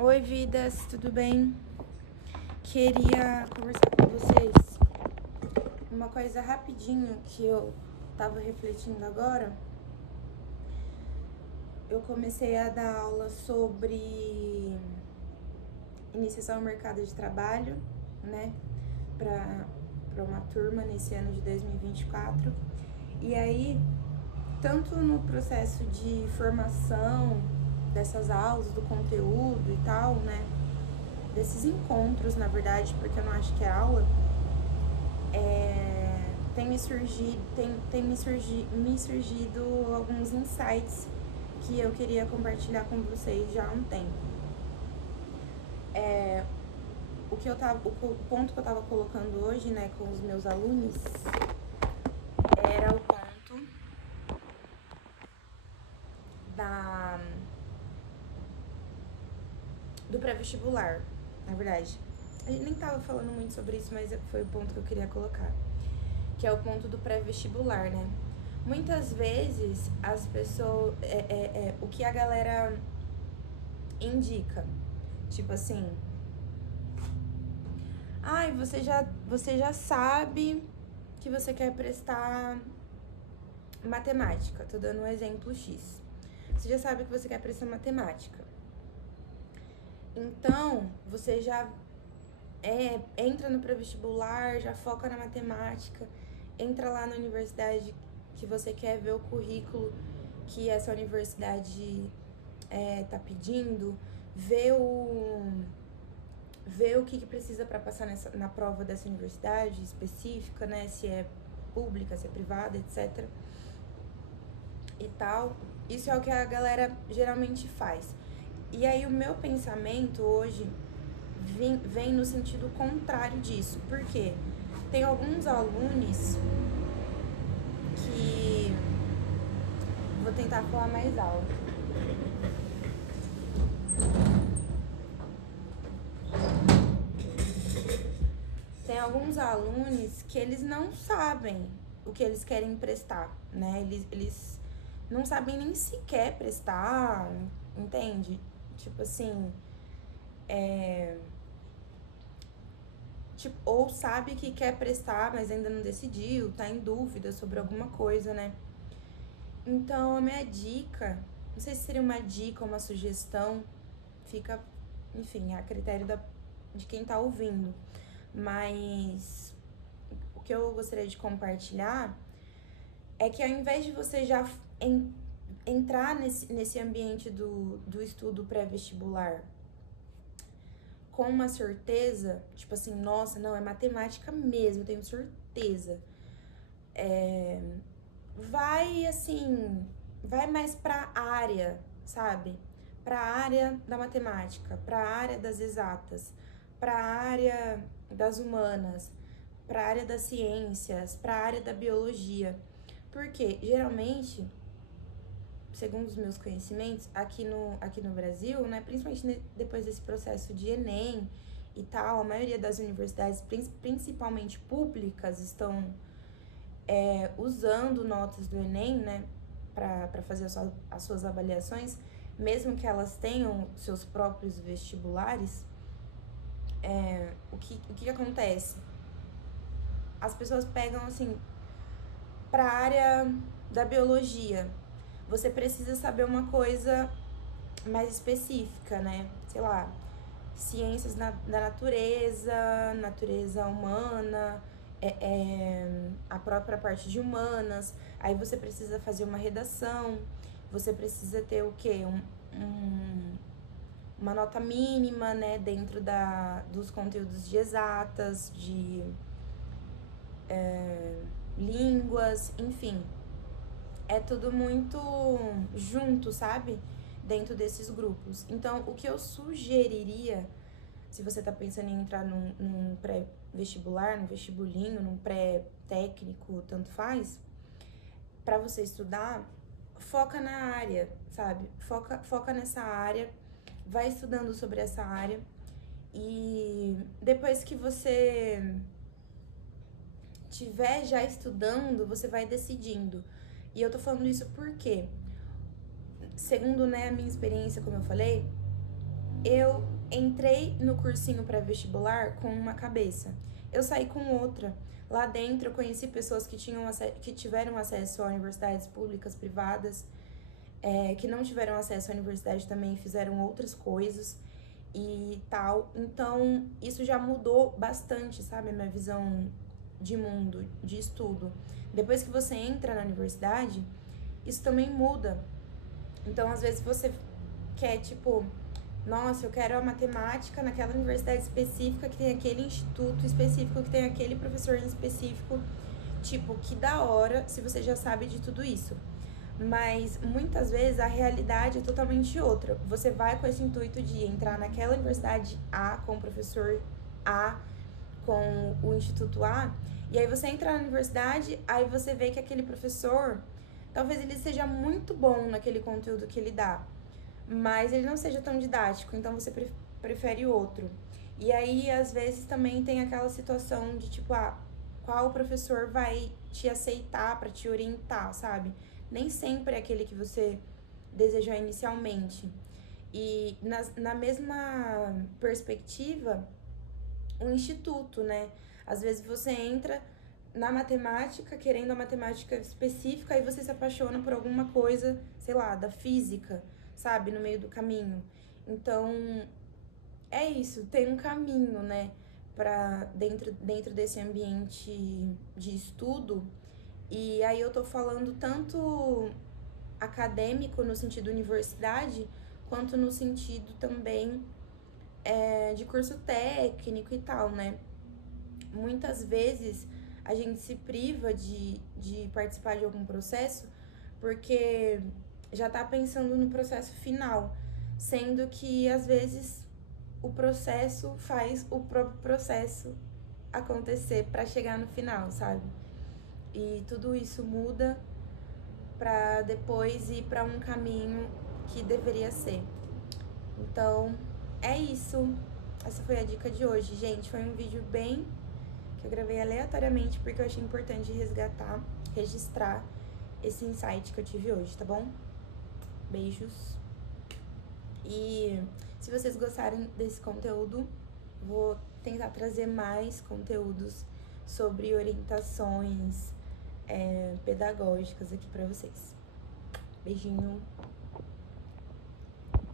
Oi, vidas, tudo bem? Queria conversar com vocês uma coisa rapidinho que eu tava refletindo agora. Eu comecei a dar aula sobre iniciação ao mercado de trabalho, né, para uma turma nesse ano de 2024. E aí, tanto no processo de formação dessas aulas, do conteúdo e tal, né, desses encontros, na verdade, porque eu não acho que é aula, tem me surgido alguns insights que eu queria compartilhar com vocês já há um tempo. O ponto que eu tava colocando hoje, né, com os meus alunos, era o ponto do pré-vestibular, na verdade. A gente nem tava falando muito sobre isso, mas foi o ponto que eu queria colocar, que é o ponto do pré-vestibular, né? Muitas vezes as pessoas, o que a galera indica, tipo assim, ai, você já sabe que você quer prestar matemática, tô dando um exemplo X. Você já sabe que você quer prestar matemática. Então, você já entra no pré-vestibular, já foca na matemática, entra lá na universidade que você quer, ver o currículo que essa universidade tá pedindo, ver o que precisa para passar na prova dessa universidade específica, né? Se é pública, se é privada, etc. E tal. Isso é o que a galera geralmente faz. E aí o meu pensamento hoje vem no sentido contrário disso. Por quê? Tem alguns alunos que... Vou tentar falar mais alto. Tem alguns alunos que eles não sabem o que eles querem prestar, né? Eles não sabem nem sequer prestar, entende? Tipo assim, ou sabe que quer prestar, mas ainda não decidiu, tá em dúvida sobre alguma coisa, né? Então, a minha dica, não sei se seria uma dica ou uma sugestão, fica, enfim, a critério de quem tá ouvindo. Mas o que eu gostaria de compartilhar é que ao invés de você já entrar nesse ambiente do estudo pré-vestibular com uma certeza, tipo assim, nossa, não, é matemática mesmo, eu tenho certeza. Vai mais pra área, sabe? Pra área da matemática, pra área das exatas, pra área das humanas, pra área das ciências, pra área da biologia. Porque, geralmente, segundo os meus conhecimentos, aqui no Brasil, né, principalmente depois desse processo de Enem e tal, a maioria das universidades, principalmente públicas, estão usando notas do Enem, né, para fazer as suas avaliações, mesmo que elas tenham seus próprios vestibulares. O que acontece? As pessoas pegam, assim, para a área da biologia, você precisa saber uma coisa mais específica, né? Sei lá, ciências da natureza humana, a própria parte de humanas. Aí você precisa fazer uma redação, você precisa ter o quê? Uma nota mínima, né? Dentro dos conteúdos de exatas, de línguas, enfim. É tudo muito junto, sabe? Dentro desses grupos. Então, o que eu sugeriria, se você tá pensando em entrar num pré-vestibular, num vestibulinho, num pré-técnico, tanto faz, pra você estudar, foca na área, sabe? Foca nessa área, vai estudando sobre essa área e depois que você tiver já estudando, você vai decidindo. E eu tô falando isso porque, segundo, né, a minha experiência, como eu falei, eu entrei no cursinho pré-vestibular com uma cabeça. Eu saí com outra. Lá dentro eu conheci pessoas que tiveram acesso a universidades públicas, privadas, que não tiveram acesso à universidade também fizeram outras coisas e tal. Então, isso já mudou bastante, sabe? A minha visão de mundo, de estudo. Depois que você entra na universidade, isso também muda. Então, às vezes você quer, tipo, nossa, eu quero a matemática naquela universidade específica que tem aquele instituto específico, que tem aquele professor em específico. Tipo, que da hora se você já sabe de tudo isso. Mas muitas vezes a realidade é totalmente outra. Você vai com esse intuito de entrar naquela universidade A com o professor A, com o instituto A, e aí você entra na universidade, aí você vê que aquele professor, talvez ele seja muito bom naquele conteúdo que ele dá, mas ele não seja tão didático, então você prefere outro. E aí, às vezes, também tem aquela situação de tipo, qual professor vai te aceitar pra te orientar, sabe? Nem sempre é aquele que você desejou inicialmente. E na mesma perspectiva, um instituto, né? Às vezes você entra na matemática, querendo a matemática específica, e você se apaixona por alguma coisa, sei lá, da física, sabe? No meio do caminho. Então, é isso, tem um caminho, né? Pra dentro desse ambiente de estudo. E aí eu tô falando tanto acadêmico, no sentido universidade, quanto no sentido também de curso técnico e tal, né? Muitas vezes a gente se priva de participar de algum processo porque já tá pensando no processo final, sendo que às vezes o processo faz o próprio processo acontecer para chegar no final, sabe? E tudo isso muda para depois ir para um caminho que deveria ser. Então, é isso. Essa foi a dica de hoje, gente. Foi um vídeo bem que eu gravei aleatoriamente porque eu achei importante resgatar, registrar esse insight que eu tive hoje, tá bom? Beijos. E se vocês gostarem desse conteúdo, vou tentar trazer mais conteúdos sobre orientações pedagógicas aqui pra vocês. Beijinho.